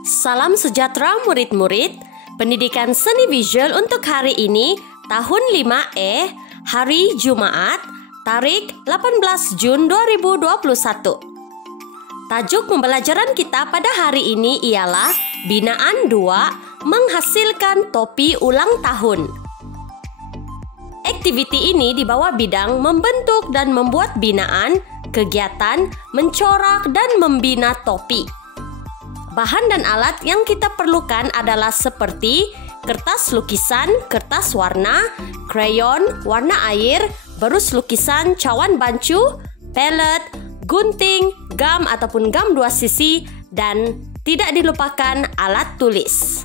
Salam sejahtera murid-murid. Pendidikan seni visual untuk hari ini tahun 5E, hari Jumat, tarik 18 Jun 2021. Tajuk pembelajaran kita pada hari ini ialah Binaan 2, menghasilkan topi ulang tahun. Aktiviti ini dibawa bidang membentuk dan membuat binaan, kegiatan, mencorak dan membina topi. Bahan dan alat yang kita perlukan adalah seperti kertas lukisan, kertas warna, krayon, warna air, berus lukisan, cawan bancu, pelet, gunting, gam ataupun gam 2 sisi, dan tidak dilupakan alat tulis.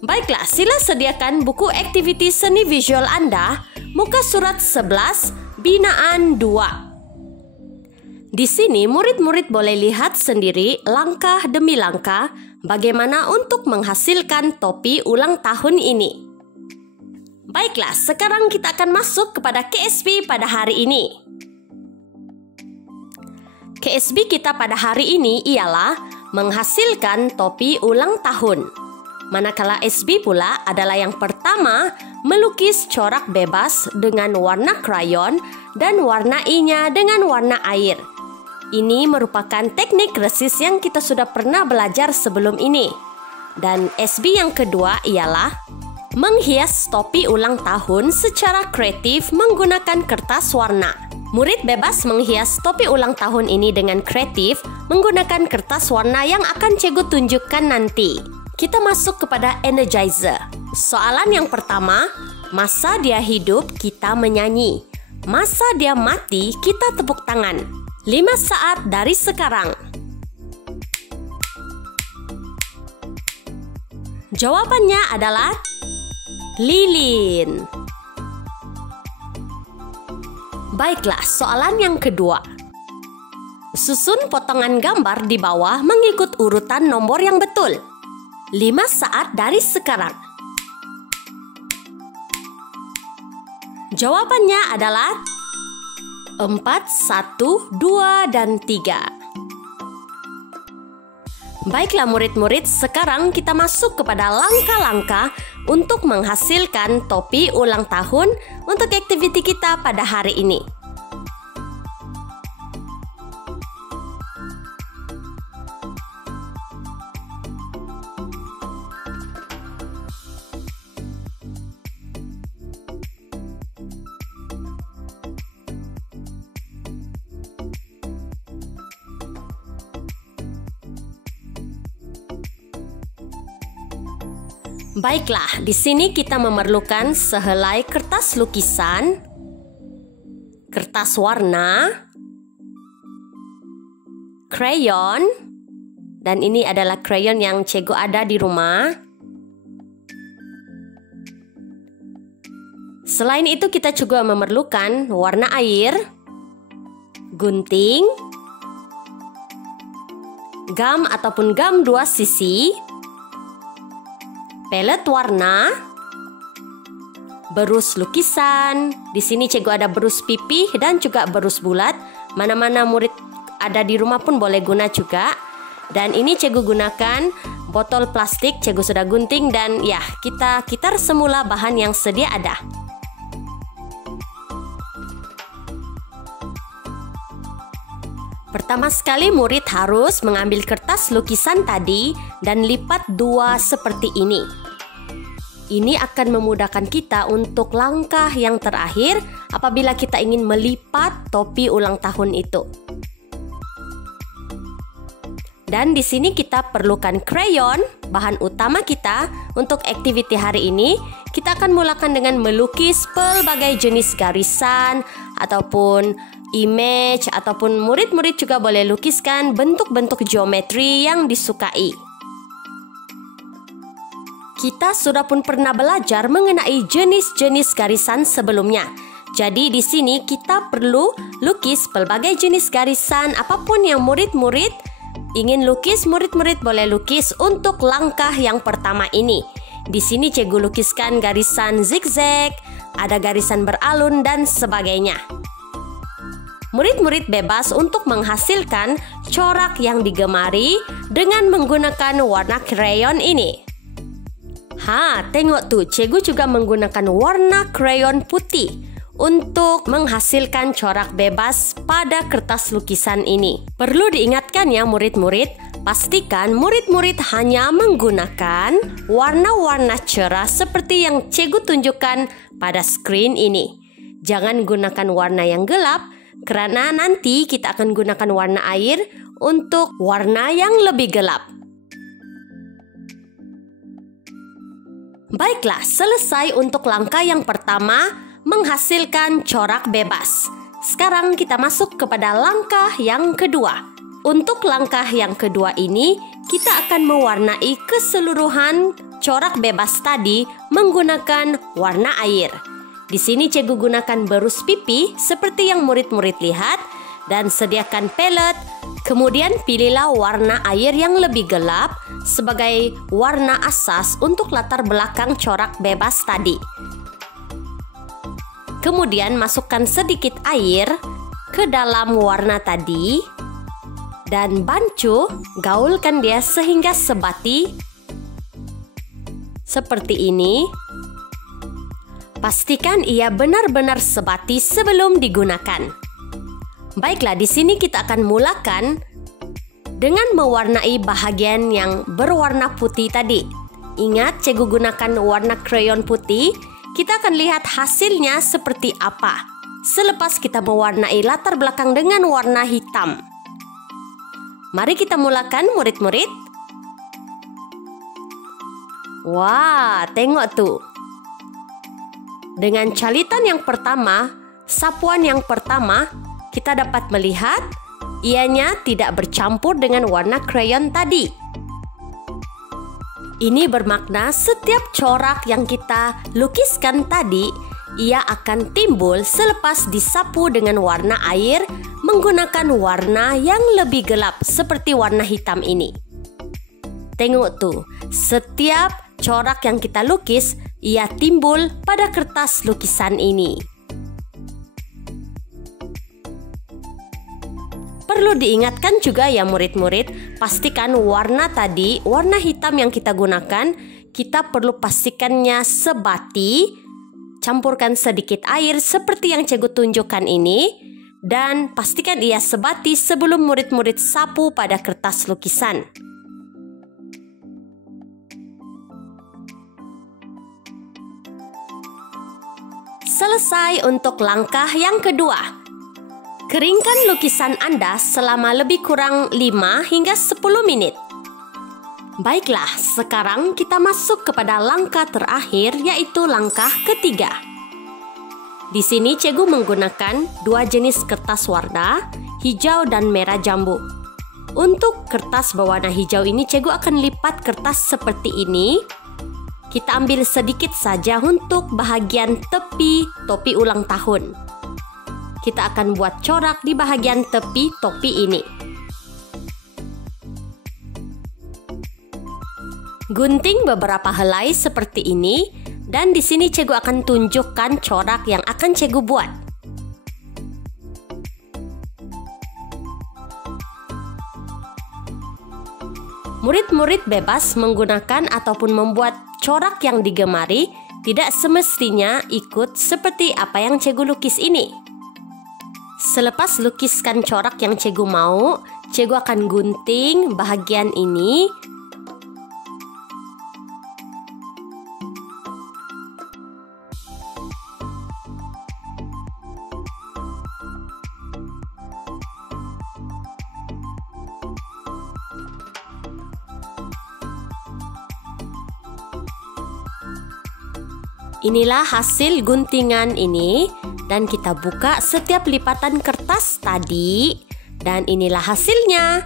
Baiklah, sila sediakan buku aktiviti seni visual Anda, muka surat 11, Binaan 2. Di sini murid-murid boleh lihat sendiri langkah demi langkah bagaimana untuk menghasilkan topi ulang tahun ini. Baiklah, sekarang kita akan masuk kepada KSP pada hari ini. KSP kita pada hari ini ialah menghasilkan topi ulang tahun. Manakala SB pula adalah yang pertama melukis corak bebas dengan warna krayon dan warna I-nya dengan warna air. Ini merupakan teknik resis yang kita sudah pernah belajar sebelum ini. Dan SB yang kedua ialah menghias topi ulang tahun secara kreatif menggunakan kertas warna. Murid bebas menghias topi ulang tahun ini dengan kreatif menggunakan kertas warna yang akan cikgu tunjukkan nanti. Kita masuk kepada energizer. Soalan yang pertama, masa dia hidup kita menyanyi. Masa dia mati kita tepuk tangan. 5 saat dari sekarang. Jawabannya adalah lilin. Baiklah, soalan yang kedua. Susun potongan gambar di bawah mengikut urutan nomor yang betul. 5 saat dari sekarang. Jawabannya adalah 4, 1, 2, dan 3. Baiklah murid-murid, sekarang kita masuk kepada langkah-langkah untuk menghasilkan topi ulang tahun untuk aktiviti kita pada hari ini. Baiklah, di sini kita memerlukan sehelai kertas lukisan, kertas warna, krayon, dan ini adalah krayon yang cikgu ada di rumah. Selain itu kita juga memerlukan warna air, gunting, gam ataupun gam 2 sisi, pelet warna, berus lukisan. Di sini cikgu ada berus pipih dan juga berus bulat. Mana-mana murid ada di rumah pun boleh guna juga. Dan ini cikgu gunakan botol plastik, cikgu sudah gunting dan ya, kita kitar semula bahan yang sedia ada. Pertama sekali murid harus mengambil kertas lukisan tadi dan lipat 2 seperti ini. Ini akan memudahkan kita untuk langkah yang terakhir apabila kita ingin melipat topi ulang tahun itu. Dan di sini kita perlukan krayon, bahan utama kita untuk aktiviti hari ini. Kita akan mulakan dengan melukis pelbagai jenis garisan ataupun image, ataupun murid-murid juga boleh lukiskan bentuk-bentuk geometri yang disukai. Kita sudah pun pernah belajar mengenai jenis-jenis garisan sebelumnya. Jadi di sini kita perlu lukis pelbagai jenis garisan. Apapun yang murid-murid ingin lukis, murid-murid boleh lukis untuk langkah yang pertama ini. Di sini cikgu lukiskan garisan zigzag, ada garisan beralun dan sebagainya. Murid-murid bebas untuk menghasilkan corak yang digemari dengan menggunakan warna krayon ini. Tengok tuh, cikgu juga menggunakan warna krayon putih untuk menghasilkan corak bebas pada kertas lukisan ini. Perlu diingatkan ya murid-murid, pastikan murid-murid hanya menggunakan warna-warna cerah seperti yang cikgu tunjukkan pada screen ini. Jangan gunakan warna yang gelap, karena nanti kita akan gunakan warna air untuk warna yang lebih gelap. Baiklah, selesai untuk langkah yang pertama, menghasilkan corak bebas. Sekarang kita masuk kepada langkah yang kedua. Untuk langkah yang kedua ini, kita akan mewarnai keseluruhan corak bebas tadi menggunakan warna air. Di sini cikgu gunakan berus pipi seperti yang murid-murid lihat dan sediakan pelet. Kemudian pilihlah warna air yang lebih gelap sebagai warna asas untuk latar belakang corak bebas tadi. Kemudian masukkan sedikit air ke dalam warna tadi dan bancu, gaulkan dia sehingga sebati seperti ini. Pastikan ia benar-benar sebati sebelum digunakan. Baiklah, di sini kita akan mulakan dengan mewarnai bahagian yang berwarna putih tadi. Ingat, cikgu gunakan warna krayon putih. Kita akan lihat hasilnya seperti apa selepas kita mewarnai latar belakang dengan warna hitam. Mari kita mulakan murid-murid. Wah, tengok tuh. Dengan calitan yang pertama, sapuan yang pertama, kita dapat melihat ianya tidak bercampur dengan warna krayon tadi. Ini bermakna setiap corak yang kita lukiskan tadi, ia akan timbul selepas disapu dengan warna air menggunakan warna yang lebih gelap seperti warna hitam ini. Tengok tuh, setiap corak yang kita lukis, ia timbul pada kertas lukisan ini. Perlu diingatkan juga ya murid-murid, pastikan warna tadi, warna hitam yang kita gunakan, kita perlu pastikannya sebati. Campurkan sedikit air seperti yang cikgu tunjukkan ini, dan pastikan ia sebati sebelum murid-murid sapu pada kertas lukisan. Selesai untuk langkah yang kedua. Keringkan lukisan Anda selama lebih kurang 5 hingga 10 menit. Baiklah, sekarang kita masuk kepada langkah terakhir, yaitu langkah ketiga. Di sini cikgu menggunakan 2 jenis kertas warna, hijau dan merah jambu. Untuk kertas berwarna hijau ini, cikgu akan lipat kertas seperti ini. Kita ambil sedikit saja untuk bahagian tepi topi ulang tahun. Kita akan buat corak di bahagian tepi topi ini. Gunting beberapa helai seperti ini, dan di sini cikgu akan tunjukkan corak yang akan cikgu buat. Murid-murid bebas menggunakan ataupun membuat corak yang digemari, tidak semestinya ikut seperti apa yang cikgu lukis ini. Selepas lukiskan corak yang cikgu mau, cikgu akan gunting bahagian ini. Inilah hasil guntingan ini, dan kita buka setiap lipatan kertas tadi, dan inilah hasilnya.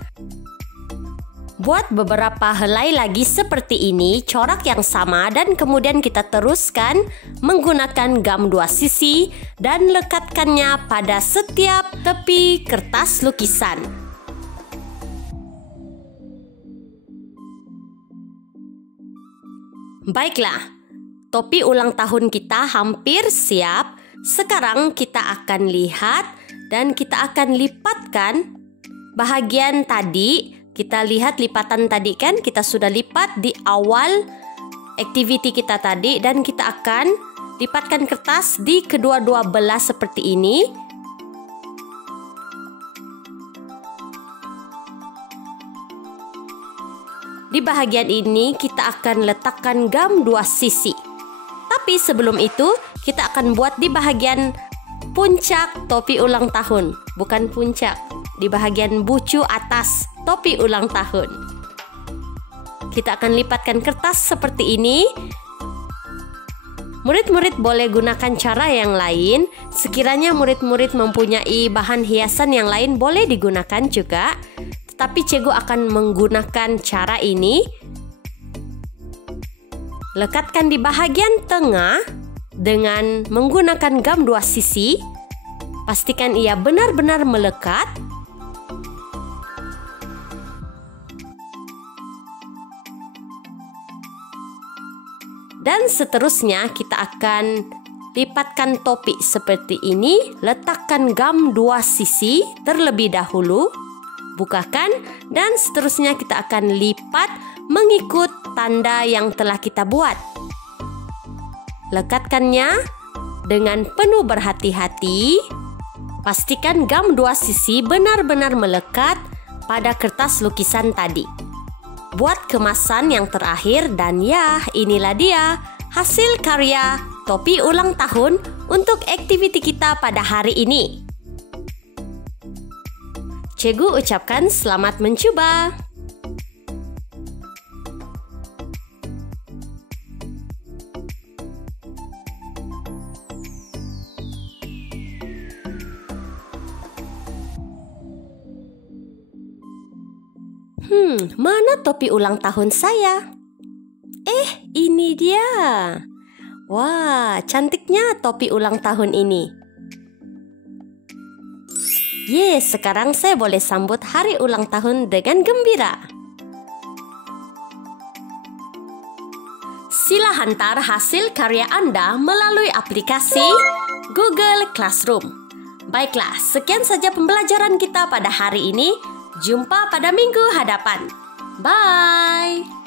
Buat beberapa helai lagi seperti ini, corak yang sama, dan kemudian kita teruskan menggunakan gam 2 sisi dan lekatkannya pada setiap tepi kertas lukisan. Baiklah, topi ulang tahun kita hampir siap. Sekarang kita akan lihat dan kita akan lipatkan bahagian tadi, kita lihat lipatan tadi kan, kita sudah lipat di awal activity kita tadi, dan kita akan lipatkan kertas di kedua-dua belah seperti ini. Di bahagian ini kita akan letakkan gam dua sisi. Tapi sebelum itu, kita akan buat di bahagian puncak topi ulang tahun. Bukan puncak, di bahagian bucu atas topi ulang tahun. Kita akan lipatkan kertas seperti ini. Murid-murid boleh gunakan cara yang lain. Sekiranya murid-murid mempunyai bahan hiasan yang lain, boleh digunakan juga. Tetapi cikgu akan menggunakan cara ini. Lekatkan di bahagian tengah dengan menggunakan gam dua sisi. Pastikan ia benar-benar melekat. Dan seterusnya kita akan lipatkan topi seperti ini. Letakkan gam dua sisi terlebih dahulu. Bukakan, dan seterusnya kita akan lipat mengikut tanda yang telah kita buat. Lekatkannya dengan penuh berhati-hati. Pastikan gam dua sisi benar-benar melekat pada kertas lukisan tadi. Buat kemasan yang terakhir, dan ya, inilah dia hasil karya topi ulang tahun untuk aktiviti kita pada hari ini. Cikgu ucapkan selamat mencoba. Mana topi ulang tahun saya? Ini dia. Wah, cantiknya topi ulang tahun ini. Sekarang saya boleh sambut hari ulang tahun dengan gembira. Sila hantar hasil karya Anda melalui aplikasi Google Classroom. Baiklah, sekian saja pembelajaran kita pada hari ini. Jumpa pada minggu hadapan. Bye!